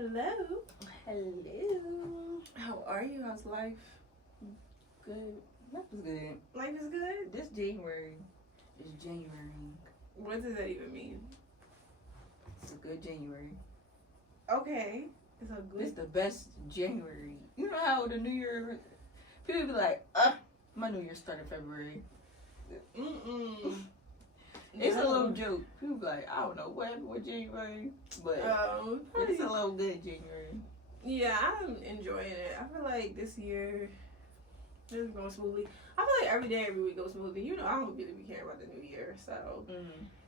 Hello. Hello. How are you? How's life? Good. Life is good. Life is good? This January is January. What does that even mean? It's a good January. Okay. It's a good. It's the best January. You know how the New Year, people be like, my New Year started February. It's a little joke. People be like, I don't know what happened with January, but it's a little good January. Yeah, I'm enjoying it. I feel like this year is going smoothly. I feel like every day, every week goes smoothly. You know, I don't really be caring about the new year, so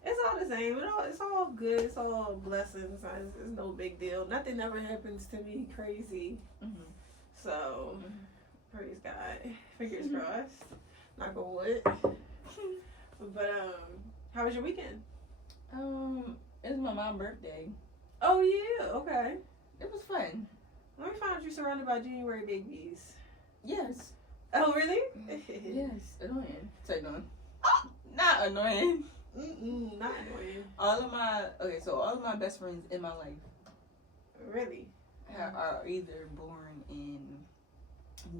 it's all the same. It's all good. It's all blessings. It's no big deal. Nothing ever happens to me crazy. So, praise God. Fingers crossed. Knock on wood. But how was your weekend? It's my mom's birthday. Oh yeah, okay. It was fun. Let me find out you're surrounded by January babies. Yes. Oh really? Yes. Annoying. Say no. Not annoying. Not annoying. All of my best friends in my life Really? are either born in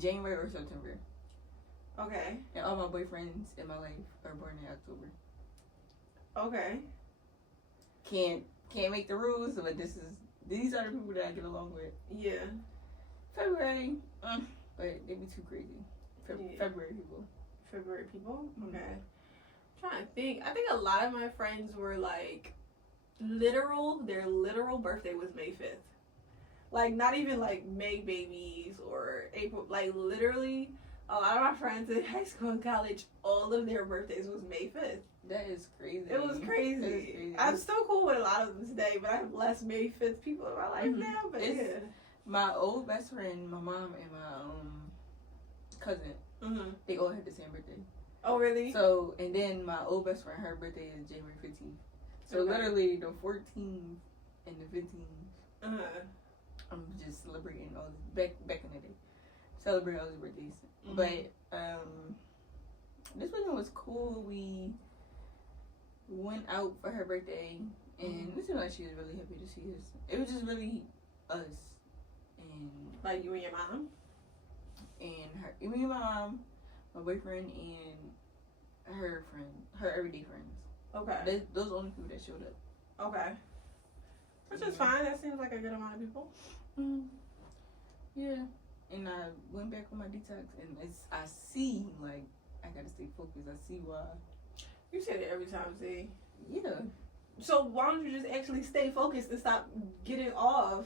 January or September. Okay. And all my boyfriends in my life are born in October. Okay. Can't make the rules, but these are the people that I get along with. Yeah. February, but they be too crazy. February people. February people? Okay. I'm trying to think. I think a lot of my friends were like their literal birthday was May 5th. Like not even like May babies or April, like literally a lot of my friends in high school and college, all of their birthdays was May 5th. That is crazy. It was crazy. I'm still cool with a lot of them today, but I have less May 5th people in my life now. But yeah. My old best friend, my mom, and my cousin, they all had the same birthday. Oh, really? So, and then my old best friend, her birthday is January 15th. So, literally, the 14th and the 15th, I'm just celebrating all this, back in the day. Celebrate all these birthdays. But, this weekend was cool. We went out for her birthday, and it seemed like she was really happy to see us. It was just really us. And like you and your mom? And me and my mom, my boyfriend, and her everyday friends. Okay. Those are the only people that showed up. Okay. Which is fine. That seems like a good amount of people. Yeah. And I went back on my detox, and I see, like, I gotta stay focused. I see why. You say it every time, Z. Yeah. So why don't you just actually stay focused and stop getting off?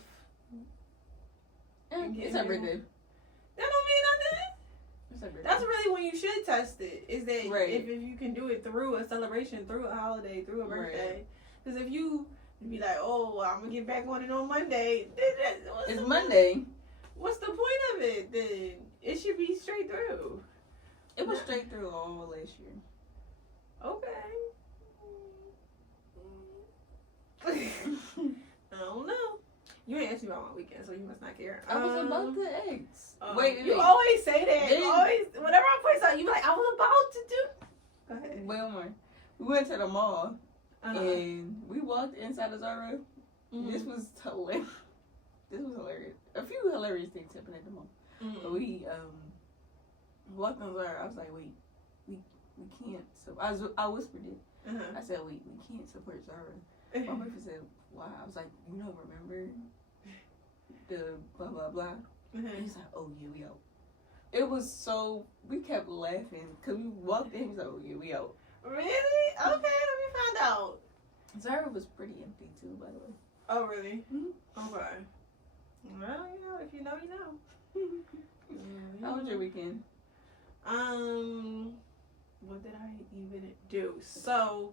It's her birthday. That don't mean nothing. That's really when you should test it. Is that if you can do it through a celebration, through a holiday, through a birthday. Because if you be like, oh, well, I'm going to get back on it on Monday. It's Monday. What's the point of it then? It should be straight through. It was straight through all last year. Okay. I don't know. You ain't asked me about my weekend, so you must not care. I was about to ask. Wait. You always say that. Always, whenever I point out, you be like, I was about to do. Go ahead. Wilmer, we went to the mall, and we walked inside of Zara. This was hilarious. A few hilarious things happened at the mall. But we walked on Zara. I was like, wait, we can't. So I whispered it. I said, wait, we can't support Zara. My boyfriend said, why? I was like, you don't remember the blah, blah, blah. And he's like, oh, yeah, we out. It was so, we kept laughing because we walked in, he was like, oh, yeah, we out. Really? Okay, let me find out. Zara was pretty empty, too, by the way. Oh, really? Okay. Well, you know, if you know, you know. How was your weekend? What did I even do? So,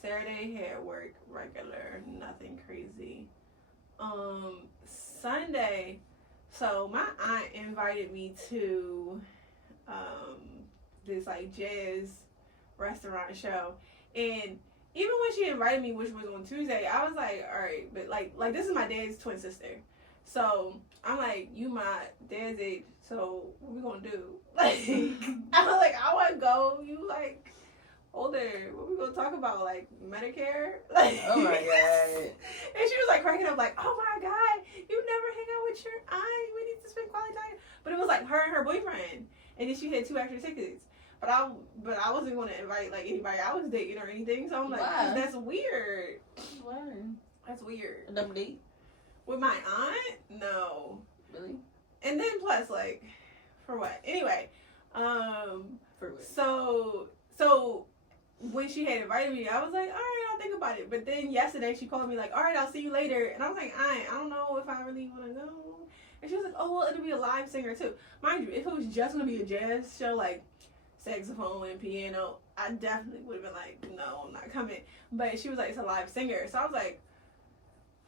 Saturday had work regular, nothing crazy. Sunday, so my aunt invited me to this like jazz restaurant show, and even when she invited me, which was on Tuesday, I was like, all right, but like this is my dad's twin sister, so I'm like, you my dad's age, so what we gonna do? Like, I was like, I want to go. You like older. What we gonna talk about? Like Medicare? Like, oh my god. And she was like cracking up, like, oh my god, but it was like her and her boyfriend, and then she had 2 extra tickets. But I wasn't going to invite like anybody I was dating or anything. So I'm like, that's weird. Why? That's weird. A double date with my aunt? No. Really? And then plus like, for what? Anyway, for what? So when she had invited me, I was like, all right, I'll think about it. But then yesterday she called me like, all right, I'll see you later. And I was like, I don't know if I really want to go. And she was like, oh well, it'll be a live singer too. Mind you, if it was just gonna be a jazz show like saxophone and piano, I definitely would have been like, no, I'm not coming. But she was like, it's a live singer. So I was like,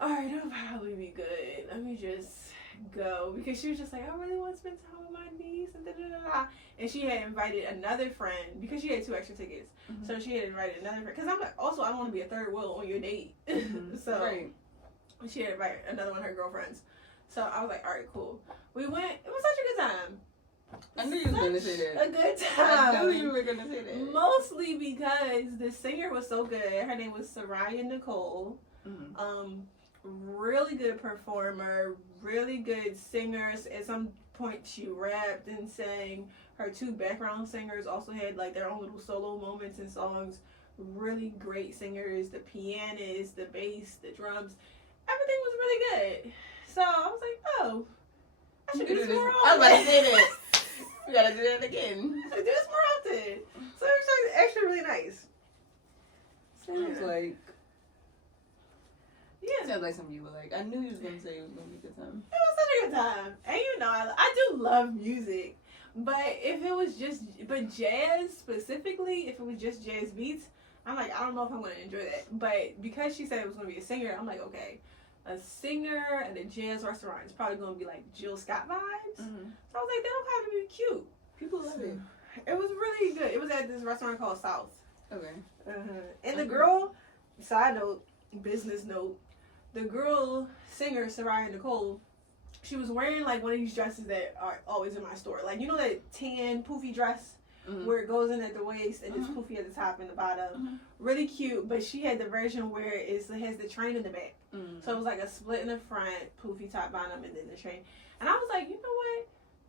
all right, that'll probably be good. Let me just go. Because she was just like, I really want to spend time with my niece and da-da-da-da. And she had invited another friend because she had 2 extra tickets. Mm-hmm. So she had invited another friend. Because I'm like, also, I don't want to be a third wheel on your date. Mm-hmm. So right. She had invited another one of her girlfriends. So I was like, all right, cool. We went. It was such a good time. I knew you were going to say that. A good time. I knew you were going to say that. Mostly because the singer was so good. Her name was Soraya Nicole. Mm-hmm. Really good performer. Really good singers. At some point, she rapped and sang. Her 2 background singers also had like their own little solo moments and songs. Really great singers. The pianist, the bass, the drums. Everything was really good. So I was like, oh, I should do this more often. I was about to say that. We gotta do that again. I do this more often. So it was actually really nice. Sounds like. Yeah. Sounds like something you were like. I knew you was gonna say it was gonna be a good time. It was such a good time. And you know, I do love music. But if it was jazz specifically, if it was just jazz beats, I'm like, I don't know if I'm gonna enjoy that. But because she said it was gonna be a singer, I'm like, okay. A singer at a jazz restaurant is probably going to be like Jill Scott vibes. Mm-hmm. So I was like, that'll probably be cute. People love it. It was really good. It was at this restaurant called South. Okay. And the girl, side note, business note, the girl singer, Soraya Nicole, she was wearing like one of these dresses that are always in my store. Like, you know that tan poofy dress? Mm-hmm. Where it goes in at the waist and it's poofy at the top and the bottom. Mm-hmm. Really cute, but she had the version where it has the train in the back. Mm-hmm. So it was like a split in the front, poofy top, bottom, and then the train. And I was like, you know what?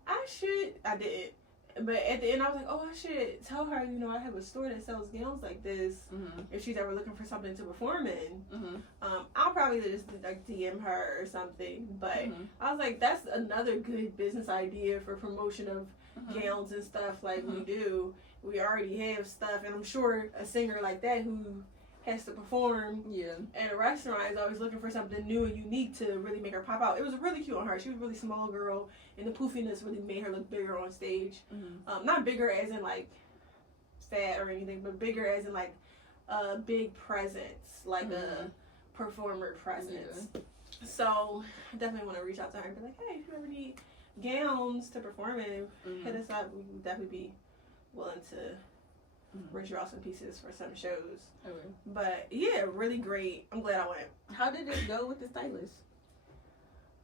I didn't. But at the end, I was like, oh, I should tell her, you know, I have a store that sells gowns like this. Mm-hmm. If she's ever looking for something to perform in. Mm-hmm. I'll probably just like DM her or something. But I was like, that's another good business idea for promotion of gowns and stuff like we do. We already have stuff, and I'm sure a singer like that who has to perform at a restaurant is always looking for something new and unique to really make her pop out. It was really cute on her. She was a really small girl, and the poofiness really made her look bigger on stage. Not bigger as in like fat or anything, but bigger as in like a big presence, like a performer presence. So I definitely want to reach out to her and be like, hey, if you ever need gowns to perform in, hit us up. We would definitely be willing to rent you out some pieces for some shows. Okay. But yeah, really great. I'm glad I went. How did it go with the stylist?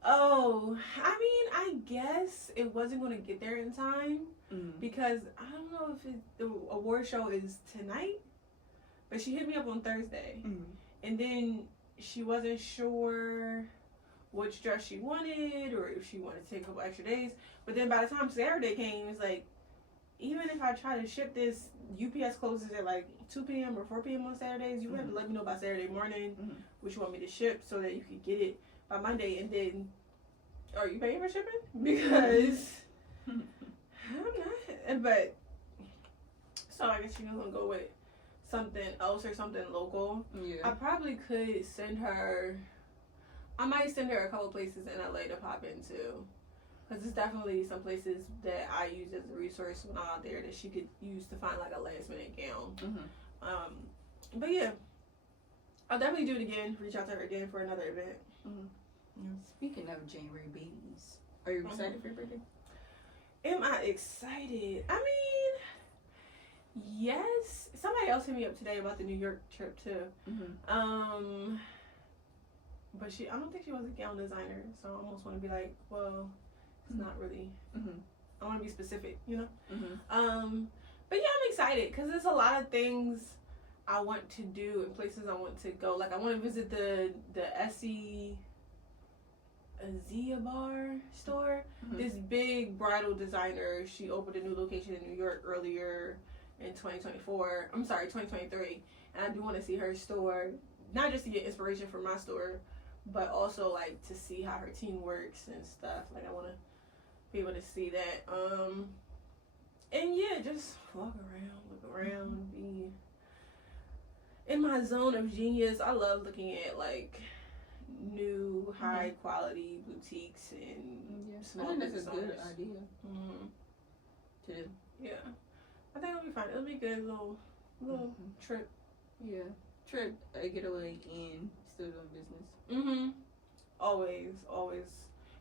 Oh, I mean, I guess it wasn't going to get there in time because I don't know if the award show is tonight, but she hit me up on Thursday, and then she wasn't sure which dress she wanted or if she wanted to take a couple extra days. But then by the time Saturday came, it was like, even if I try to ship this, UPS closes at like 2 p.m. or 4 p.m. on Saturdays. You have to let me know by Saturday morning what you want me to ship so that you can get it by Monday. And then, are you paying for shipping? Because I'm not. But, so I guess you're going to go with something else or something local. Yeah. I probably could send her... I might send her a couple places in LA to pop into. Because there's definitely some places that I use as a resource when I'm out there that she could use to find like a last minute gown. But yeah, I'll definitely do it again. Reach out to her again for another event. Speaking of January babies, are you excited for your birthday? Am I excited? I mean, yes. Somebody else hit me up today about the New York trip too. But I don't think she was a gown designer, so I almost want to be like, well, it's not really. I want to be specific, you know. But yeah, I'm excited because there's a lot of things I want to do and places I want to go. Like I want to visit the Essie. Z Bar store. This big bridal designer. She opened a new location in New York earlier in 2023. And I do want to see her store, not just to get inspiration for my store, but also like to see how her team works and stuff. Like I want to be able to see that. And yeah, just walk around, look around, be in my zone of genius. I love looking at like new high quality boutiques and small business owners. I think that's a good idea. Yeah, I think it'll be fun. It'll be a good little trip. Yeah, trip, a getaway, and still doing business. Always.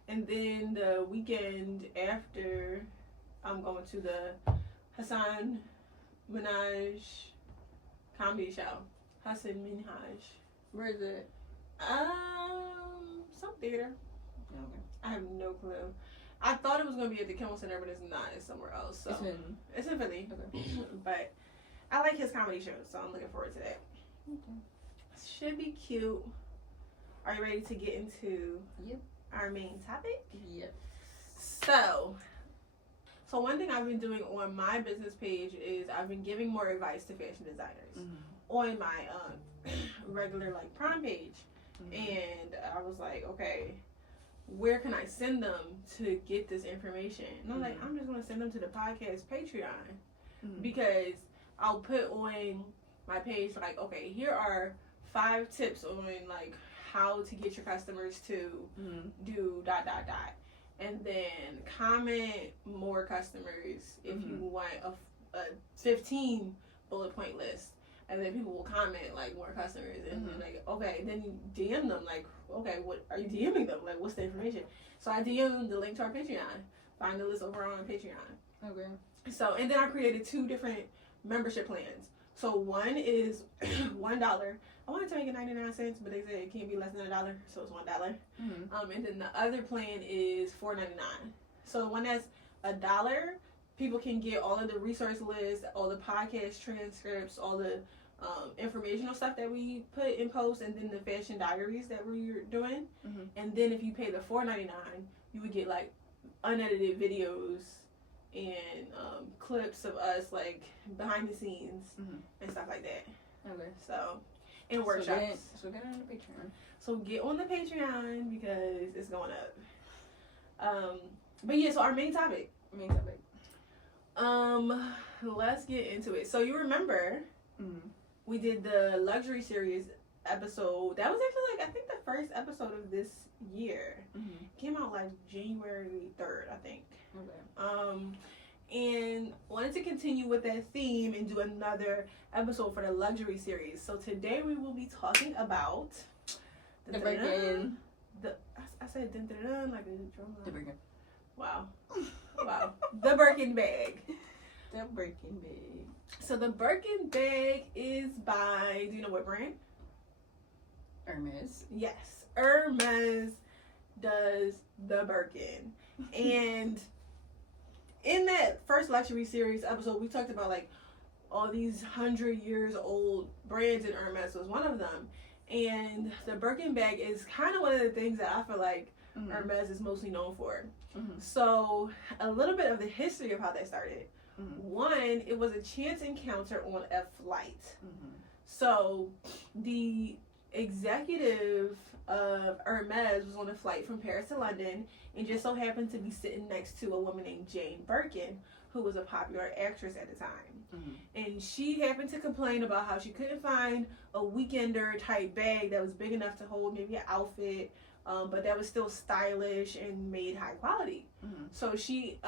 And then the weekend after, I'm going to the Hassan Minhaj comedy show. Hassan Minhaj. Where is it? Some theater. Okay. I have no clue. I thought it was going to be at the Kimmel Center, but it's not. It's somewhere else. So it's in Philly. Okay. But I like his comedy shows, so I'm looking forward to that. Okay. Should be cute. Are you ready to get into our main topic? Yep. So one thing I've been doing on my business page is I've been giving more advice to fashion designers on my regular like Prime page. And I was like, okay, where can I send them to get this information? And I'm like, I'm just going to send them to the podcast Patreon because I'll put on my page like, okay, here are 5 tips on like how to get your customers to do ... And then comment more customers if you want a 15 bullet point list. And then people will comment like more customers and then like, okay, then you DM them like, okay, what are you DMing them? Like, what's the information? So I DM them the link to our Patreon. Find the list over on Patreon. Okay. So, and then I created 2 different membership plans. So one is $1. I wanted to make it 99 cents, but they said it can't be less than $1, so it's $1. And then the other plan is $4.99. So the one that's $1, people can get all of the resource lists, all the podcast transcripts, all the informational stuff that we put in post, and then the fashion diaries that we're doing. And then if you pay the $4.99, you would get like unedited videos and clips of us like behind the scenes and stuff like that. Okay. So, and workshops. So get on the Patreon. So get on the Patreon because it's going up. But yeah, so our main topic. Let's get into it. So you remember we did the luxury series episode. That was actually like I think the first episode of this year. Came out like January 3rd, I think. Okay. And wanted to continue with that theme and do another episode for the luxury series. So today we will be talking about the Birkin. I said dun dun dun like a drum. The Birkin. Wow. The Birkin bag. The Birkin bag. So the Birkin bag is by, do you know what brand? Hermes. Yes. Hermes does the Birkin. And in that first luxury series episode, we talked about like all these 100 years old brands, and Hermes was one of them. And the Birkin bag is kind of one of the things that I feel like Hermes is mostly known for. So a little bit of the history of how that started. One, it was a chance encounter on a flight. So the executive of Hermes was on a flight from Paris to London and just so happened to be sitting next to a woman named Jane Birkin, who was a popular actress at the time. And she happened to complain about how she couldn't find a weekender type bag that was big enough to hold maybe an outfit, but that was still stylish and made high quality. So she,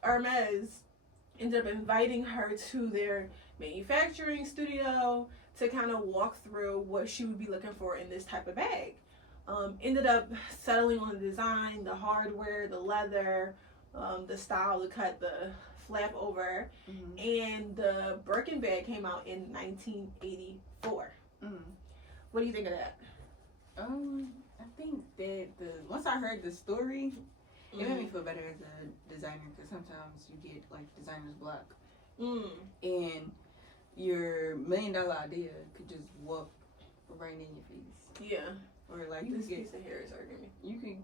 Hermes, ended up inviting her to their manufacturing studio to kind of walk through what she would be looking for in this type of bag. Ended up settling on the design, the hardware, the leather, the style, the cut, the flap over, and the Birkin bag came out in 1984. What do you think of that? I think that once I heard the story, it made me feel better as a designer because sometimes you get like designer's block, and your $1 million idea could just walk right in your face. Yeah. Or like this piece of hair is hurting me. You could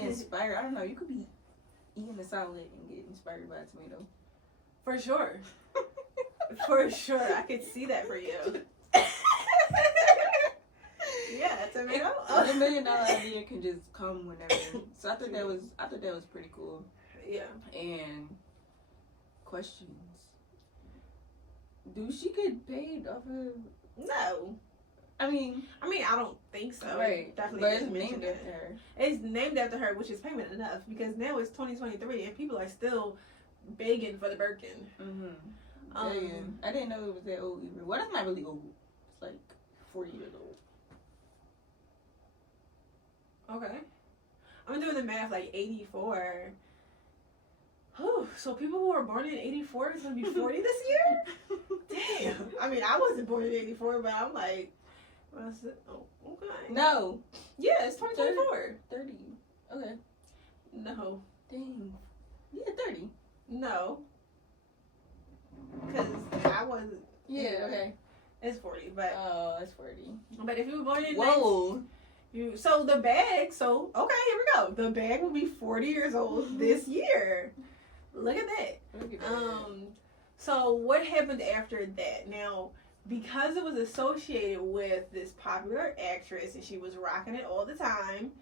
get inspired. I don't know. You could be eating a salad and get inspired by a tomato. For sure. For sure. I could see that for you. Yeah, tomato. The $1 million idea can just come whenever. So I thought that was pretty cool. Yeah. And questions. Do she get paid off of? No. I mean, I don't think so. Right. Definitely. But it's named after her. It's named after her, which is payment enough because now it's 2023 and people are still begging for the Birkin. Mm-hmm. I didn't know it was that old either. Well, that's not really old. It's like 40 years old. Okay. I'm doing the math, like 84. Whew, so people who are born in 84 is going to be 40 this year? Damn. I mean, I wasn't born in 84, but I'm like, oh, okay. No. Yeah, it's 2024. 30. Okay. No. Dang. Yeah, 30. No. Because I wasn't. Yeah, okay. It's 40, but. Oh, it's 40. But if you were born in. Whoa. So the bag, okay, here we go. The bag will be 40 years old this year. Look at that. So what happened after that? Now, because it was associated with this popular actress and she was rocking it all the time,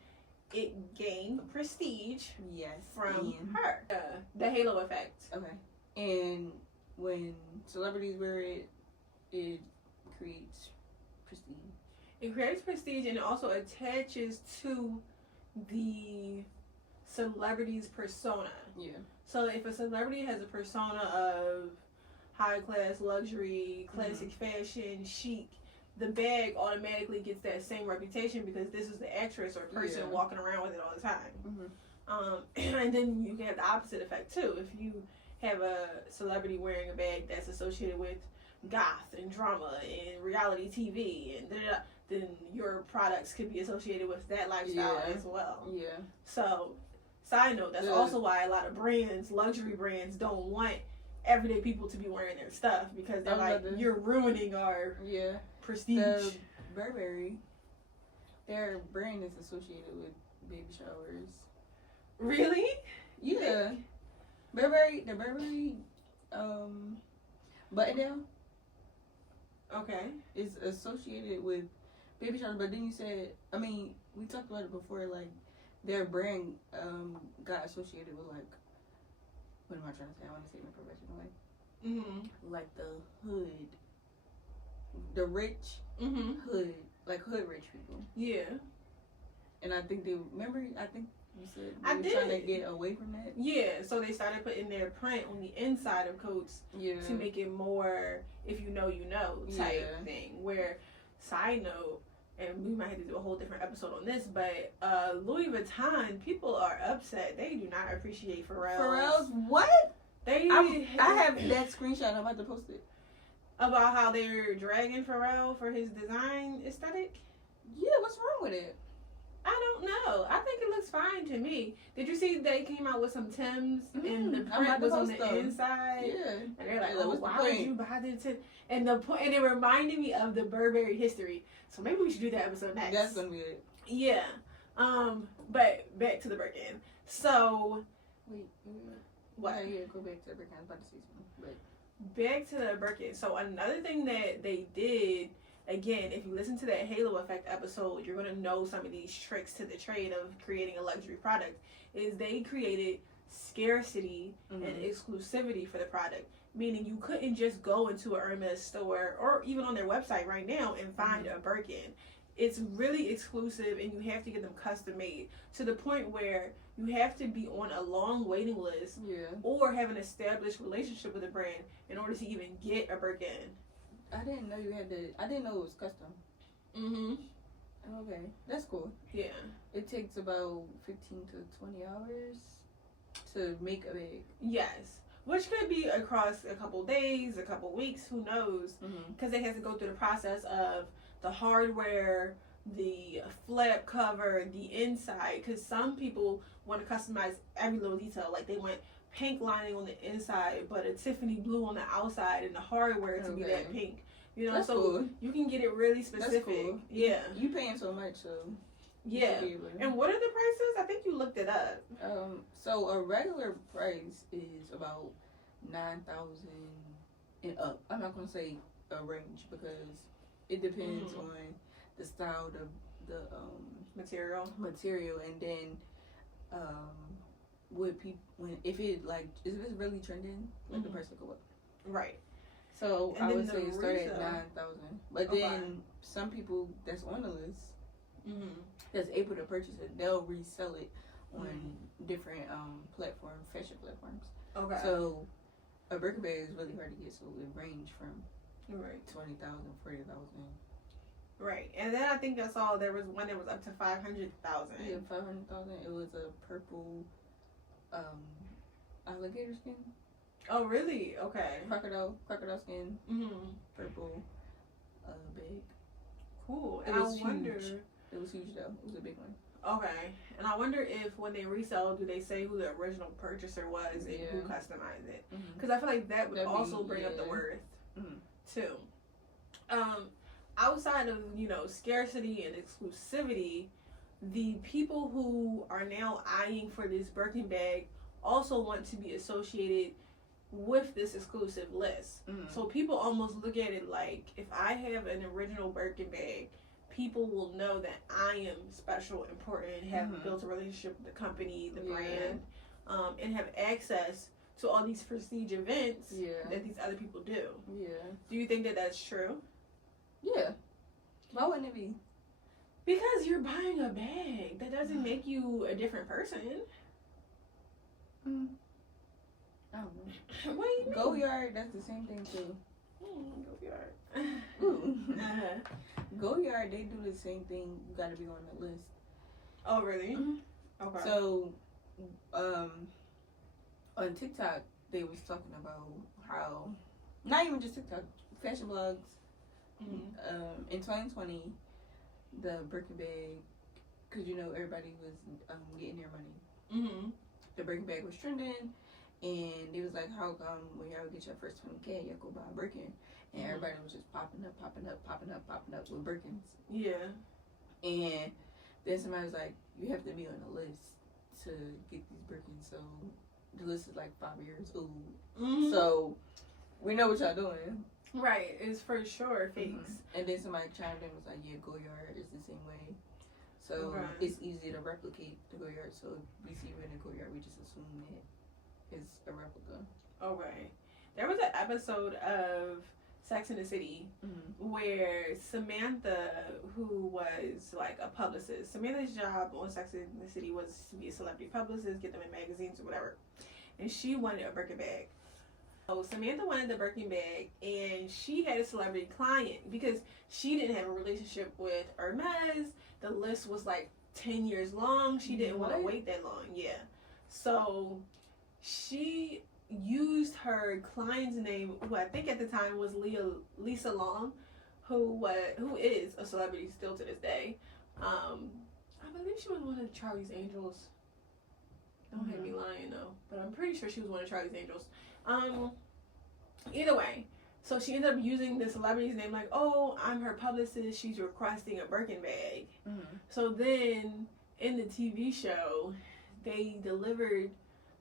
it gained prestige. Yes. From her. The halo effect. Okay. And when celebrities wear it, it creates prestige. It creates prestige and it also attaches to the celebrity's persona. Yeah. So if a celebrity has a persona of high class, luxury, classic fashion, chic, the bag automatically gets that same reputation because this is the actress or person walking around with it all the time. And then you can have the opposite effect too. If you have a celebrity wearing a bag that's associated with goth and drama and reality TV and then your products could be associated with that lifestyle as well. Yeah. So, side note, that's also why a lot of brands, luxury brands, don't want everyday people to be wearing their stuff because they're like, you're ruining our prestige. The Burberry, their brand is associated with baby showers. Really? Yeah. The Burberry button down. Okay. Is associated with baby showers, but then you said, I mean, we talked about it before, like, their brand got associated with, like, what am I trying to say? I want to say it in a professional way. Like the hood. The rich hood. Like hood rich people. Yeah. And I think you said they were trying to get away from that. Yeah, so they started putting their print on the inside of coats to make it more, if you know, type thing. Where, side note, and we might have to do a whole different episode on this, but Louis Vuitton, people are upset. They do not appreciate Pharrell's. Pharrell's what? I have that screenshot. I'm about to post it. About how they're dragging Pharrell for his design aesthetic? Yeah, what's wrong with it? I don't know. I think it looks fine to me. Did you see they came out with some Timbs and the print was on the inside? Yeah. And they're like, oh, why would you buy the Timbs? And it reminded me of the Burberry history. So maybe we should do that episode next. That's gonna be it. Yeah. But back to the Birkin. So wait. What? Yeah, go back to the Birkin. I was about to say something. But back to the Birkin. So another thing that they did, again, if you listen to that Halo Effect episode, you're going to know some of these tricks to the trade of creating a luxury product, is they created scarcity and exclusivity for the product. Meaning you couldn't just go into a Hermes store or even on their website right now and find a Birkin. It's really exclusive and you have to get them custom made to the point where you have to be on a long waiting list or have an established relationship with a brand in order to even get a Birkin. I didn't know I didn't know it was custom. Okay, that's cool. Yeah. It takes about 15 to 20 hours to make a bag. Yes. Which could be across a couple days, a couple weeks, who knows? Because it has to go through the process of the hardware, the flap cover, the inside. Because some people want to customize every little detail. Like they want pink lining on the inside, but a Tiffany blue on the outside, and the hardware to be that pink. You know, that's so cool. You can get it really specific. That's cool. Yeah. You paying so much, so Yeah. And what are the prices? I think you looked it up. So a regular price is about $9,000 and up. I'm not gonna say a range because it depends on the style, the material, and then if it's really trending, like the price will go up. Right. So I would say it started at 9,000, but then some people that's on the list that's able to purchase it, they'll resell it on different fashion platforms. Okay. So a Birkin bag is really hard to get, so it range from 20,000, 40,000. Right, and then I think I saw there was one that was up to 500,000. Yeah, 500,000. It was a purple, alligator skin. Oh, really? Okay. Crocodile skin. Purple, bag. Cool. And I wonder. It was huge though. It was a big one. Okay, and I wonder if when they resell, do they say who the original purchaser was and who customized it? Because I feel like that would also bring up the worth too. Outside of scarcity and exclusivity, the people who are now eyeing for this Birkin bag also want to be associated with this exclusive list. So people almost look at it like, if I have an original Birkin bag, people will know that I am special, important, have built a relationship with the company, the brand, and have access to all these prestige events that these other people do. Yeah. Do you think that that's true? Yeah. Why wouldn't it be? Because you're buying a bag. That doesn't make you a different person. I don't know. What do you mean? Go Yard, that's the same thing too. Go Yard. Go Yard, they do the same thing. You gotta be on the list. Oh, really? Okay. So, on TikTok, they was talking about how, not even just TikTok, fashion blogs, in 2020, the Birkin bag, because everybody was getting their money. The Birkin bag was trending, and they was like, how come when y'all get your first 20K, y'all go buy a Birkin? And everybody was just popping up with Birkins. Yeah. And then somebody was like, you have to be on the list to get these Birkins. So the list is like 5 years old. So we know what y'all doing. Right. It's for sure fakes. And then somebody chimed in and was like, yeah, Go Yard is the same way. So it's easy to replicate the Go Yard. So if we see you in a Go Yard, we just assume that it's a replica. Okay. There was an episode of Sex and the City where Samantha, who was like a publicist, Samantha's job on Sex and the City was to be a celebrity publicist, get them in magazines or whatever, and she wanted a Birkin bag. So Samantha wanted the Birkin bag, and she had a celebrity client because she didn't have a relationship with Hermes. The list was like 10 years long. She didn't want to wait that long. Yeah. So she used her client's name, who I think at the time was Lisa Long, who is a celebrity still to this day. I believe she was one of Charlie's Angels. Don't have me lying though, but I'm pretty sure she was one of Charlie's Angels. Either way, so she ended up using the celebrity's name, like, oh, I'm her publicist, she's requesting a Birkin bag. So then in the TV show, they delivered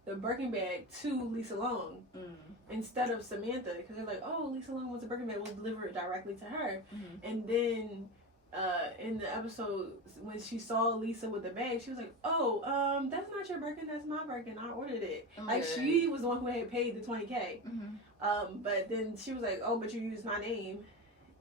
the Birkin bag to Lisa Long instead of Samantha, because they're like, oh, Lisa Long wants a Birkin bag, we'll deliver it directly to her. And then in the episode, when she saw Lisa with the bag, she was like, oh, that's not your Birkin, that's my Birkin, I ordered it. Like, she was the one who had paid the $20K. But then she was like, oh, but you used my name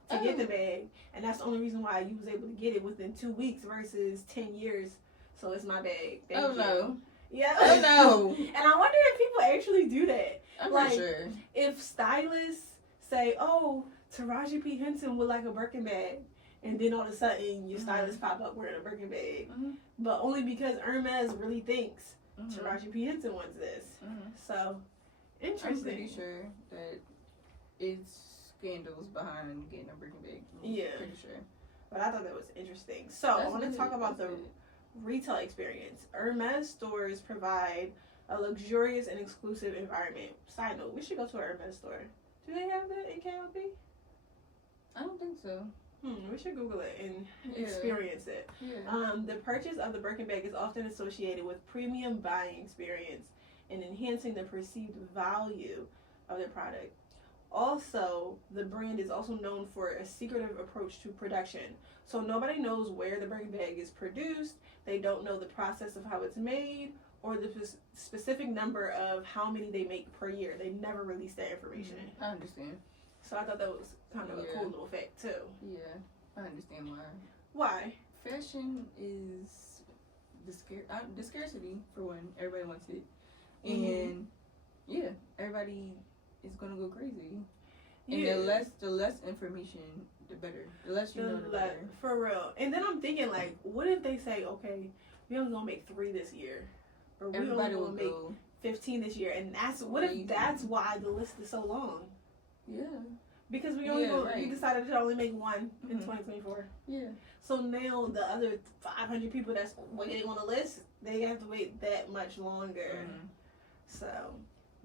to get the bag, and that's the only reason why you was able to get it within 2 weeks versus 10 years, so it's my bag. Thank you. No. Yeah. Oh, no. And I wonder if people actually do that. I'm like, not sure. If stylists say, oh, Taraji P. Henson would like a Birkin bag, and then all of a sudden your stylist pop up wearing a Birkin bag, but only because Hermes really thinks Taraji P. Henson wants this. So, interesting. I'm pretty sure that it's scandals behind getting a Birkin bag. Yeah. Pretty sure. But I thought that was interesting. So, I want to talk about the retail experience. Hermes stores provide a luxurious and exclusive environment. Side note, we should go to a Hermes store. Do they have that in KLP? I don't think so. We should Google it and experience it. Yeah. The purchase of the Birkin bag is often associated with premium buying experience and enhancing the perceived value of the product. Also, the brand is also known for a secretive approach to production. So nobody knows where the Birkin bag is produced. They don't know the process of how it's made or the specific number of how many they make per year. They never release that information. I understand. So I thought that was kind of a cool little fact too. Yeah, I understand why. Why? Fashion is the scarcity for one. Everybody wants it, and everybody is gonna go crazy. And the less information, the better. The less you know, the better. For real. And then I'm thinking, like, what if they say, okay, we only gonna make 3 this year, or we only gonna make 15 this year, and what if that's why the list is so long? Yeah. Because we decided to only make 1 in 2024. Yeah. So now the other 500 people that's waiting on the list, they have to wait that much longer. So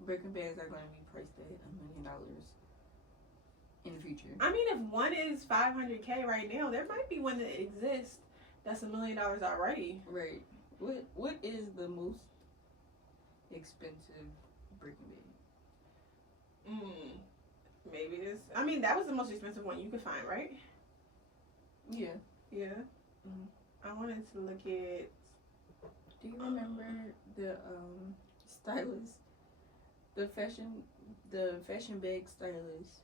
Birkin bags are going to be priced at $1 million in the future. I mean, if one is $500K right now, there might be one that exists that's $1 million already. Right. What is the most expensive Birkin bag? Maybe it's. I mean, that was the most expensive one you could find, right? Yeah. Yeah. I wanted to look at. Do you remember the stylist, the fashion bag stylist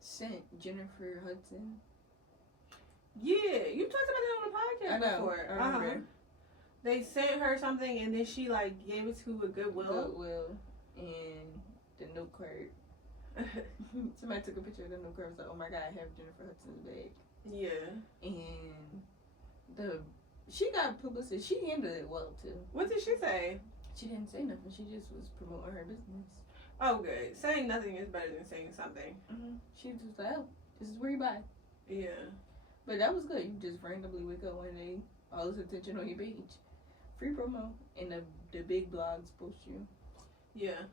sent Jennifer Hudson? Yeah, you talked about that on the podcast before. I remember. They sent her something and then she gave it to a Goodwill. And the note card. Somebody took a picture of the note card. Was like, "Oh my God, I have Jennifer Hudson's bag." Yeah. And she got publicity. She handled it well too. What did she say? She didn't say nothing. She just was promoting her business. Oh, good. Saying nothing is better than saying something. She was just like, "Oh, this is where you buy." Yeah. But that was good. You just randomly wake up one day, all this attention on your page, free promo, and the big blogs post you. Yeah.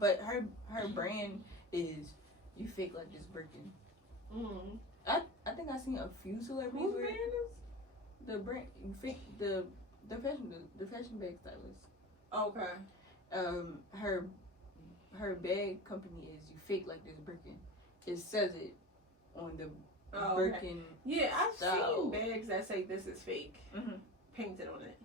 But her brand is you fake like this Birkin. I think I seen a few celebrities. Whose brand is? The brand you fake the fashion bag stylist. Okay. Her bag company is you fake like this Birkin. It says it on the Birkin. Okay. Yeah, I've style. seen bags that say this is fake, painted on it.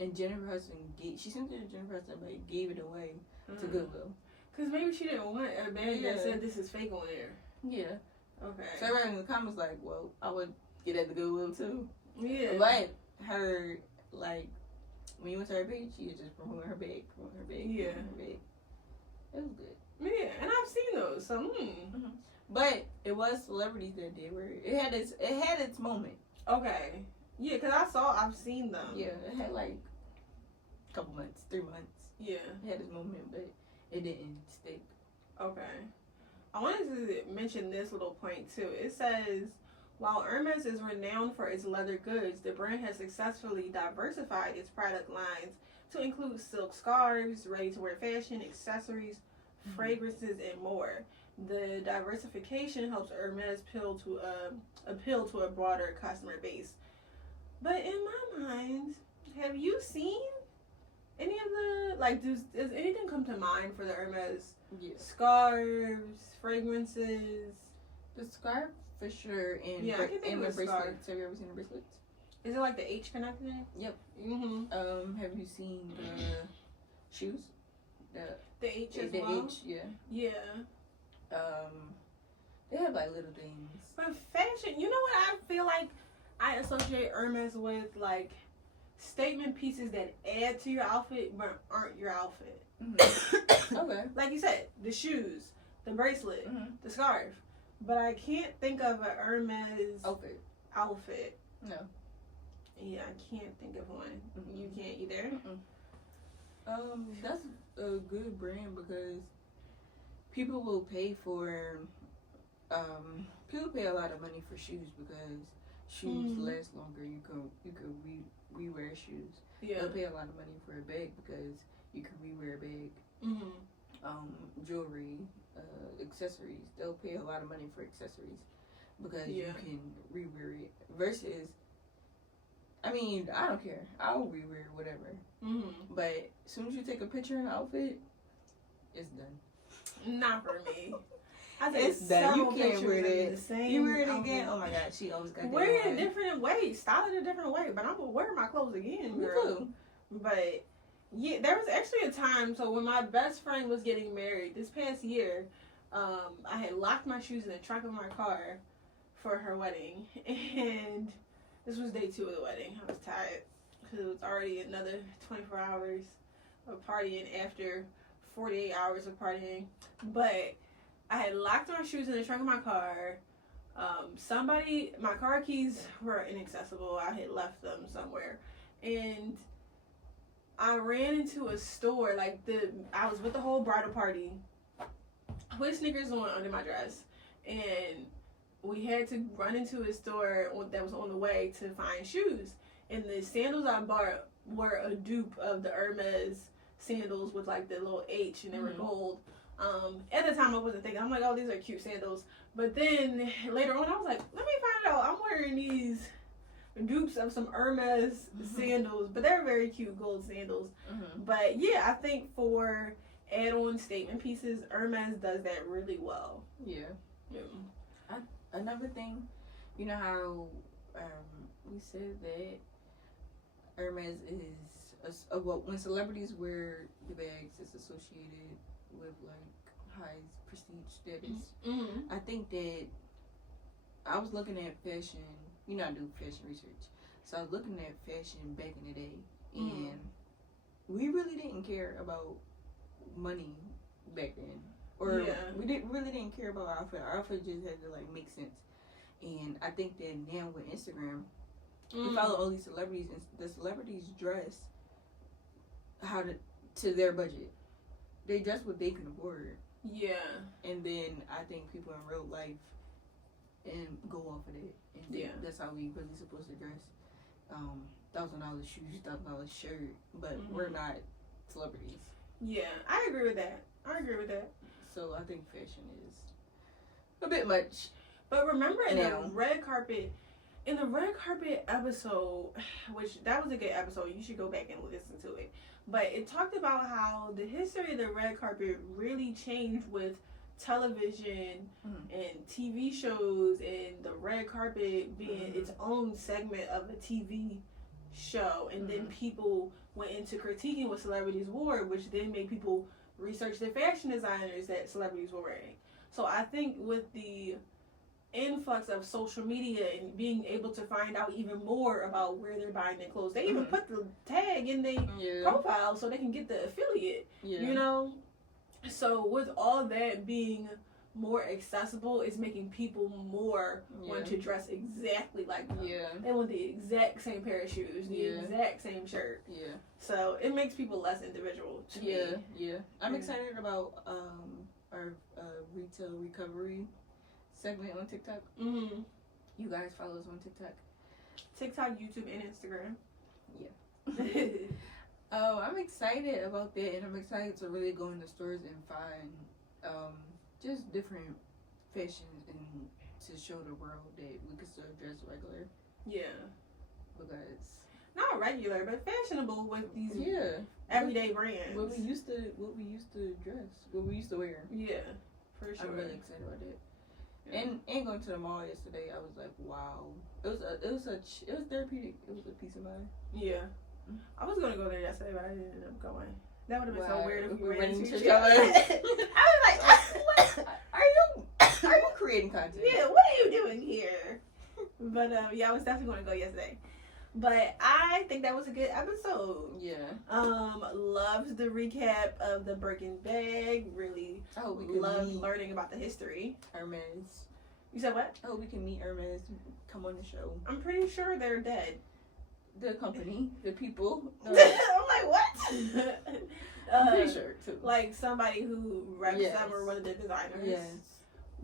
And Jennifer Hudson she sent it to Jennifer Hudson, but gave it away to Goodwill. Cause maybe she didn't want a bag that said this is fake on there. Yeah. Okay. So everybody in the comments like, well, I would get at the Goodwill too. Yeah. But her when you went to her page, she was just promoting her bag. Yeah. Her bag. It was good. Yeah, and I've seen those. So. But it was celebrities that did where it had its moment. Okay. Yeah, cause I've seen them. Yeah, it had a couple months, 3 months. Yeah. It had its moment, but it didn't stick. Okay. I wanted to mention this little point too. It says, while Hermes is renowned for its leather goods, the brand has successfully diversified its product lines to include silk scarves, ready-to-wear fashion, accessories, fragrances, and more. The diversification helps Hermes appeal to a broader customer base. But in my mind, have you seen any of the does anything come to mind for the Hermes scarves, fragrances? The scarf for sure, and I can think and of the a scarf. bracelets. Have you ever seen the bracelets? Is it like the H connected? Yep. Have you seen the shoes? The H as the well? H, yeah. Yeah. They have little things. But fashion, you know what I feel like I associate Hermes with statement pieces that add to your outfit but aren't your outfit. Okay. Like you said, the shoes, the bracelet, the scarf. But I can't think of a Hermes outfit. No. Yeah, I can't think of one. You can't either. That's a good brand because people will pay people pay a lot of money for shoes because shoes last longer. You can rewear shoes. Yeah. They'll pay a lot of money for a bag because you can rewear a bag. Jewelry, accessories. They'll pay a lot of money for accessories because you can rewear it. Versus, I mean, I don't care. I'll rewear whatever. But as soon as you take a picture in an outfit, it's done. Not for me. It's done. You can't wear it. You wear it again. Oh my God, she always got that. Wear it a different way. Style it a different way. But I'm gonna wear my clothes again, girl. But yeah, there was actually a time. So when my best friend was getting married this past year, I had locked my shoes in the trunk of my car for her wedding, and this was day 2 of the wedding. I was tired because it was already another 24 hours of partying after 48 hours of partying, but I had locked my shoes in the trunk of my car. My car keys were inaccessible. I had left them somewhere. And I ran into a store, I was with the whole bridal party, with sneakers on under my dress. And we had to run into a store that was on the way to find shoes. And the sandals I bought were a dupe of the Hermes sandals with the little H, and they were gold. At the time I wasn't thinking, I'm like, oh, these are cute sandals. But then later on I was like, let me find out. I'm wearing these dupes of some Hermes sandals, but they're very cute gold sandals. But yeah, I think for add-on statement pieces, Hermes does that really well. Yeah. Another thing, you know how we said that Hermes is when celebrities wear the bags, it's associated with high prestige status. I think that I was looking at fashion. You know, I do fashion research, so I was looking at fashion back in the day, and we really didn't care about money back then, or we really didn't care about our outfit. Our outfit just had to make sense. And I think that now with Instagram, we follow all these celebrities, and the celebrities dress to their budget. They dress what they can afford. Yeah. And then I think people in real life and go off of it. And that's how we really supposed to dress. $1,000 shoes, $1,000 shirt, but we're not celebrities. Yeah, I agree with that. So I think fashion is a bit much. But remember the red carpet episode, which that was a good episode. You should go back and listen to it. But it talked about how the history of the red carpet really changed with television and TV shows, and the red carpet being its own segment of a TV show. And then people went into critiquing what celebrities wore, which then made people research the fashion designers that celebrities were wearing. So I think with the influx of social media and being able to find out even more about where they're buying their clothes, they even put the tag in their profile so they can get the affiliate, you know. So with all that being more accessible, it's making people more want to dress exactly like them. They want the exact same pair of shoes, the exact same shirt. So it makes people less individual to me. I'm excited about our retail recovery segment on TikTok. You guys follow us on TikTok, YouTube, and Instagram. I'm excited about that, and I'm excited to really go into stores and find just different fashions and to show the world that we can still dress regular. Because not regular, but fashionable with these everyday brands. What we used to dress, what we used to wear. For sure. I'm really excited about it. And going to the mall yesterday, I was like, wow. It was therapeutic. It was a peace of mind. I was gonna go there yesterday, but I didn't end up going. That would have been so weird if we ran into each other. I was like, what? Are you creating content? What are you doing here? But I was definitely gonna go yesterday. But I think that was a good episode. Loved the recap of the Birkin bag. Really loved learning about the history. Hermes. You said what? Oh, we can meet Hermes. Come on the show. I'm pretty sure they're dead. The company, the people. I'm like, what? I'm pretty sure too. Like somebody who reps them or one of the designers.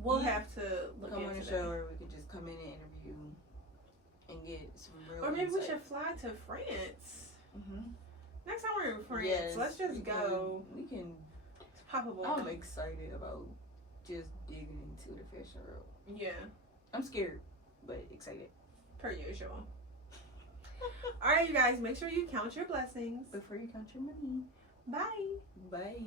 We'll have to look come into on the show, or we could just come in and interview and get some real. Or maybe insight. we should fly to France. Next time we're in France, let's just go. We can. It's possible. I'm excited about just digging into the fashion world. Yeah. I'm scared, but excited. Per usual. All right, you guys, make sure you count your blessings before you count your money. Bye. Bye.